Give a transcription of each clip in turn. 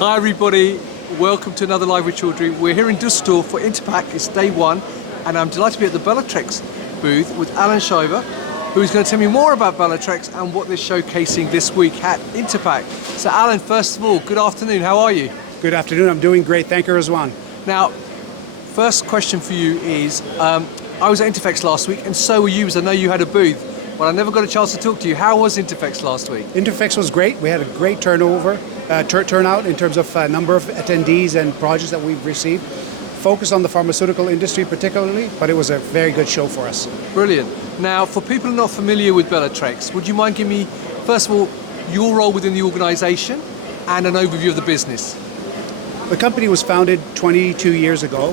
Hi everybody, welcome to another Live with Chaudhry. We're here in Dusseldorf for Interpack, it's day one, and I'm delighted to be at the BellatRx booth with Alan Shuhaibar, who's going to tell me more about BellatRx and what they're showcasing this week at Interpack. So Alan, first of all, good afternoon, how are you? Good afternoon, I'm doing great, thank you Rizwan. Now, first question for you is, I was at Interfex last week and so were you, as I know you had a booth. Well, I never got a chance to talk to you. How was Interfex last week? Interfex was great. We had a great turnout in terms of number of attendees and projects that we've received. Focused on the pharmaceutical industry particularly, but it was a very good show for us. Brilliant. Now, for people who are not familiar with BellatRx, would you mind giving me, first of all, your role within the organisation and an overview of the business? The company was founded 22 years ago.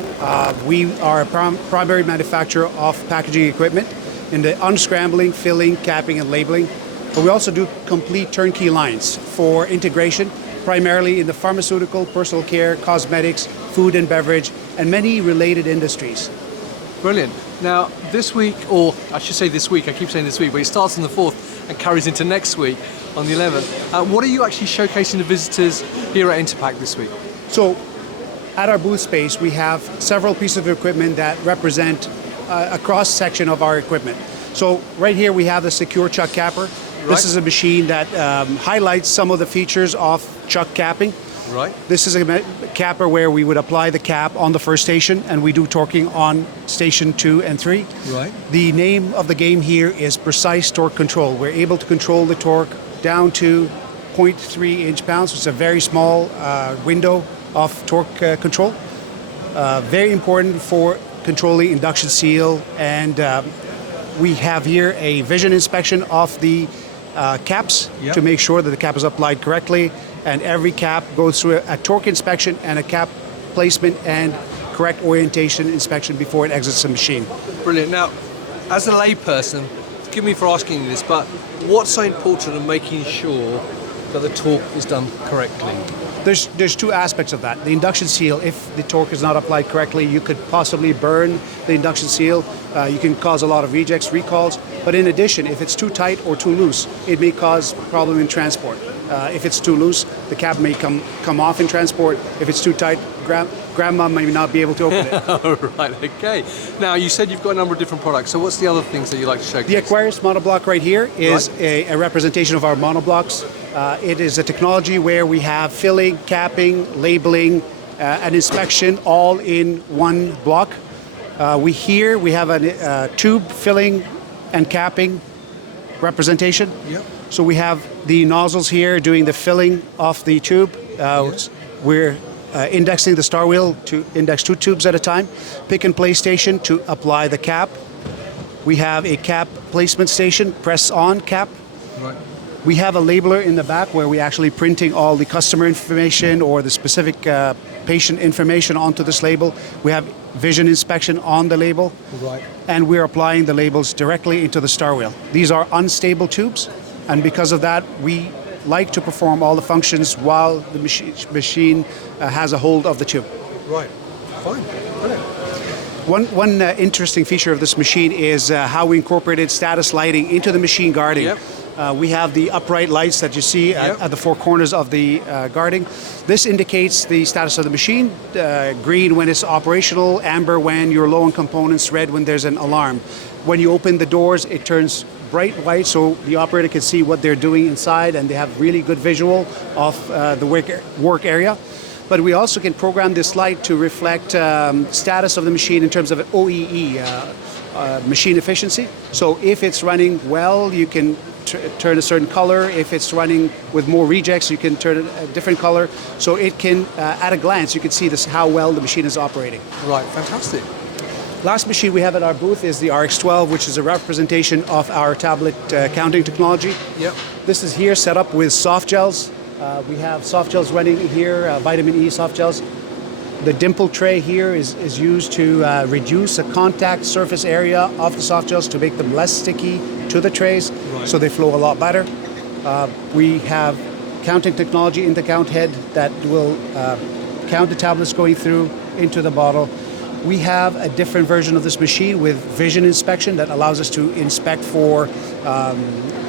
We are a primary manufacturer of packaging equipment in the unscrambling, filling, capping, and labeling. But we also do complete turnkey lines for integration, primarily in the pharmaceutical, personal care, cosmetics, food and beverage, and many related industries. Brilliant. Now, this week, or I should say this week, I keep saying this week, but it starts on the 4th and carries into next week on the 11th. What are you actually showcasing to visitors here at Interpack this week? So, at our booth space, we have several pieces of equipment that represent a cross-section of our equipment. So right here we have the secure chuck capper. Right. This is a machine that highlights some of the features of chuck capping. Right. This is a capper where we would apply the cap on the first station and we do torquing on station 2 and 3. Right. The name of the game here is precise torque control. We're able to control the torque down to 0.3 inch-pounds, which is a very small window of torque control. Very important for controlling induction seal, and we have here a vision inspection of the caps. Yep. To make sure that the cap is applied correctly, and every cap goes through a torque inspection and a cap placement and correct orientation inspection before it exits the machine. Brilliant. Now, as a layperson, forgive me for asking you this, but what's so important in making sure that the torque is done correctly? There's two aspects of that. The induction seal, if the torque is not applied correctly, you could possibly burn the induction seal. You can cause a lot of rejects, recalls. But in addition, if it's too tight or too loose, it may cause problem in transport. If it's too loose, the cap may come off in transport. If it's too tight, grandma may not be able to open it. Right, okay. Now, you said you've got a number of different products, so what's the other things that you like to showcase? The Aquarius Monobloc right here is a representation of our monoblocks. It is a technology where we have filling, capping, labeling, and inspection all in one block. We have a tube filling and capping representation. Yep. So we have the nozzles here doing the filling of the tube. Yes. We're indexing the star wheel to index 2 tubes at a time. Pick and place station to apply the cap. We have a cap placement station, press on cap. Right. We have a labeler in the back where we're actually printing all the customer information or the specific patient information onto this label. We have vision inspection on the label. Right. And we're applying the labels directly into the star wheel. These are unstable tubes, and because of that, we like to perform all the functions while the machine has a hold of the tube. Right. Fine. Brilliant. One interesting feature of this machine is how we incorporated status lighting into the machine guarding. Yep. We have the upright lights that you see at the 4 corners of the guarding. This indicates the status of the machine, green when it's operational, amber when you're low on components, red when there's an alarm. When you open the doors, it turns bright white so the operator can see what they're doing inside, and they have really good visual of the work area. But we also can program this light to reflect status of the machine in terms of OEE, machine efficiency. So if it's running well, you can turn a certain color. If it's running with more rejects, you can turn a different color. So it can, at a glance, you can see how well the machine is operating. Right, fantastic. Last machine we have at our booth is the RX12, which is a representation of our tablet counting technology. Yep. This is here set up with soft gels. We have soft gels running here, vitamin E soft gels. The dimple tray here is used to reduce the contact surface area of the soft gels to make them less sticky to the trays, right. So they flow a lot better. We have counting technology in the count head that will count the tablets going through into the bottle. We have a different version of this machine with vision inspection that allows us to inspect for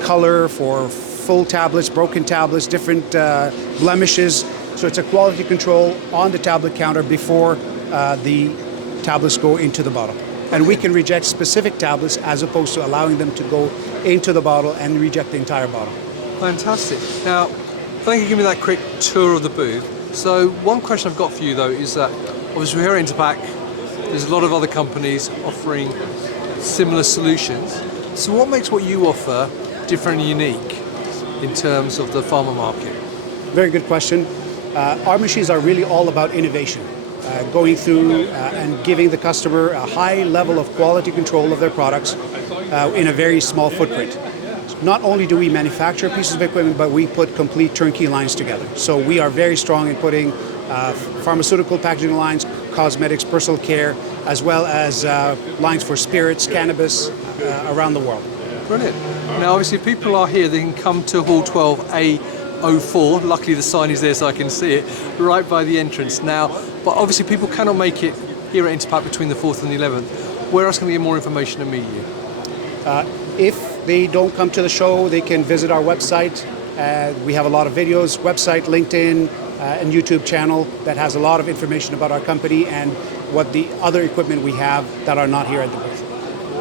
color, for full tablets, broken tablets, different blemishes. So it's a quality control on the tablet counter before the tablets go into the bottle. And we can reject specific tablets as opposed to allowing them to go into the bottle and reject the entire bottle. Fantastic. Now, thank you for giving me that quick tour of the booth. So one question I've got for you though is that obviously we're here at Interpack, there's a lot of other companies offering similar solutions. So what makes what you offer different and unique in terms of the pharma market? Very good question. Our machines are really all about innovation, going through and giving the customer a high level of quality control of their products in a very small footprint. Not only do we manufacture pieces of equipment, but we put complete turnkey lines together. So we are very strong in putting pharmaceutical packaging lines, cosmetics, personal care, as well as lines for spirits, cannabis around the world. Brilliant. Now obviously if people are here, they can come to Hall 12A04. Luckily the sign is there so I can see it, right by the entrance. Now, but obviously people cannot make it here at Interpack between the 4th and the 11th. Where else can they get more information and meet you? If they don't come to the show, they can visit our website. We have a lot of videos, website, LinkedIn, and YouTube channel that has a lot of information about our company and what the other equipment we have that are not here at the booth.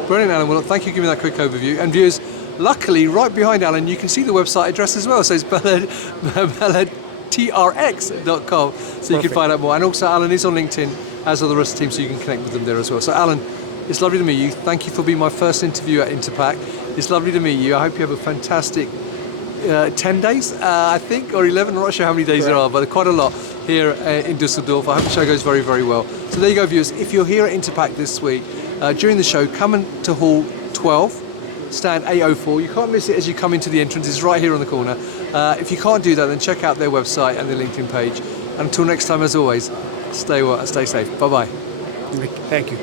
Brilliant, Alan. Well, thank you for giving that quick overview. And viewers, luckily, right behind Alan, you can see the website address as well. So it's BellatRx.com, so you can find out more. And also, Alan is on LinkedIn, as are the rest of the team, so you can connect with them there as well. So, Alan, it's lovely to meet you. Thank you for being my first interview at Interpack. It's lovely to meet you. I hope you have a fantastic 10 days, I think, or 11. I'm not sure how many days there are, but quite a lot here in Dusseldorf. I hope the show goes very, very well. So there you go, viewers. If you're here at Interpack this week, during the show, come to Hall 12, stand A04. You can't miss it as you come into the entrance. It's right here on the corner. If you can't do that, then check out their website and their LinkedIn page. And until next time, as always, stay well and stay safe. Bye-bye. Thank you.